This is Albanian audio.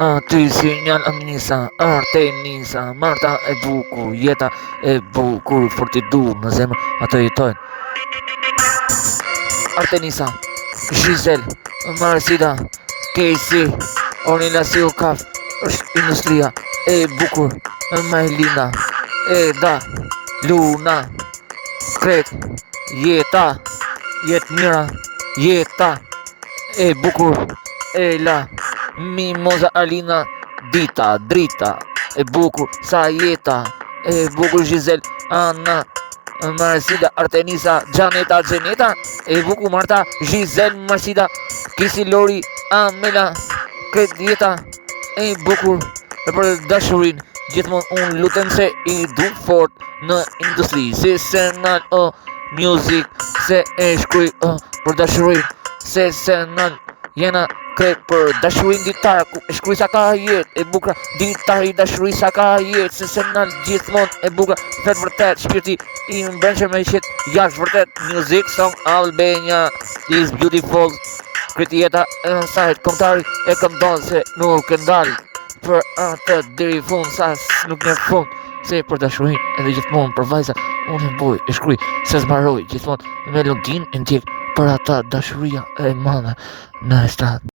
Ti sinjal Anisa, Artemisa, Marta e bukur, jeta e bukur, për ti du në zemër atë jetojnë. Artemisa, Giselle, Marcida, Casey, Ornella Silkaf, është industria e bukur, Mailina, Eda, Luna, Kret, jeta, jetë mira, jeta e bukur, Ela, Mimoza Alina, Dita, Drita, e bukur, sa jeta, e bukur Giselle, Anna, Marcida, Artemisa, Janeta, Geneta, e bukur Marta, Giselle, Marcida, Kisi Lori, Amela, Kret jeta, e bukur, e për dashurin, gjithmonë unë lutem se i du fort në industri, se senal music, se e shkruj për dashurin, se senal jena Kret për dashurin ditar, ku e shkruj sa ka jet, e bukra ditar i dashurin sa ka jet, se senal gjithmonë e bukra, fet vërtet, shpirti i mbrenqe me qet, jash vërtet, music song Albania is beautiful, Kret jeta e sajt, komtari e këndon se nuk e ndal, për atë deri fund, sa nuk në fund, se për dashurin edhe gjithmonë për vajza, unë e boj, e shkruj, se zbaroj gjithmonë melodin e ndjek për ata dashuria e madhe në estradë.